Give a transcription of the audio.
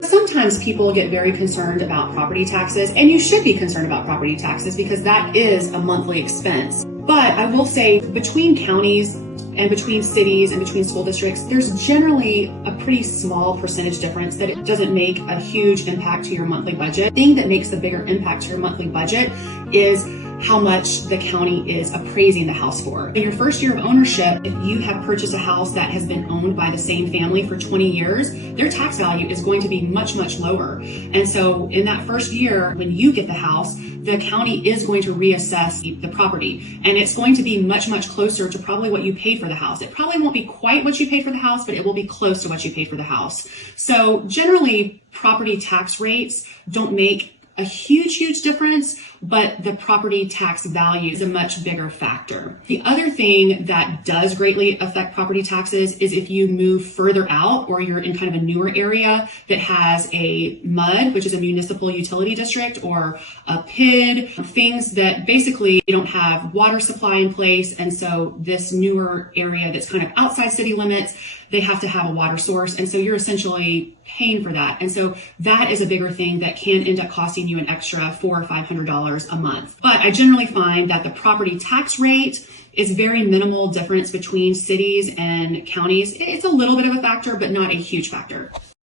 Sometimes people get very concerned about property taxes, and you should be concerned about property taxes because that is a monthly expense. But I will say between counties and between cities and between school districts, there's generally a pretty small percentage difference that it doesn't make a huge impact to your monthly budget. The thing that makes the bigger impact to your monthly budget is how much the county is appraising the house for. In your first year of ownership, if you have purchased a house that has been owned by the same family for 20 years, their tax value is going to be much, much lower. And so in that first year, when you get the house, the county is going to reassess the property, and it's going to be much, much closer to probably what you paid for the house. It probably won't be quite what you paid for the house, but it will be close to what you paid for the house. So generally, property tax rates don't make a huge difference, but the property tax value is a much bigger factor. The other thing that does greatly affect property taxes is if you move further out or you're in kind of a newer area that has a MUD, which is a municipal utility district, or a PID, things that basically you don't have water supply in place. And so this newer area that's kind of outside city limits, they have to have a water source. And so you're essentially paying for that. And so that is a bigger thing that can end up costing you an extra $400 or $500 a month. But I generally find that the property tax rate is very minimal difference between cities and counties. It's a little bit of a factor, but not a huge factor.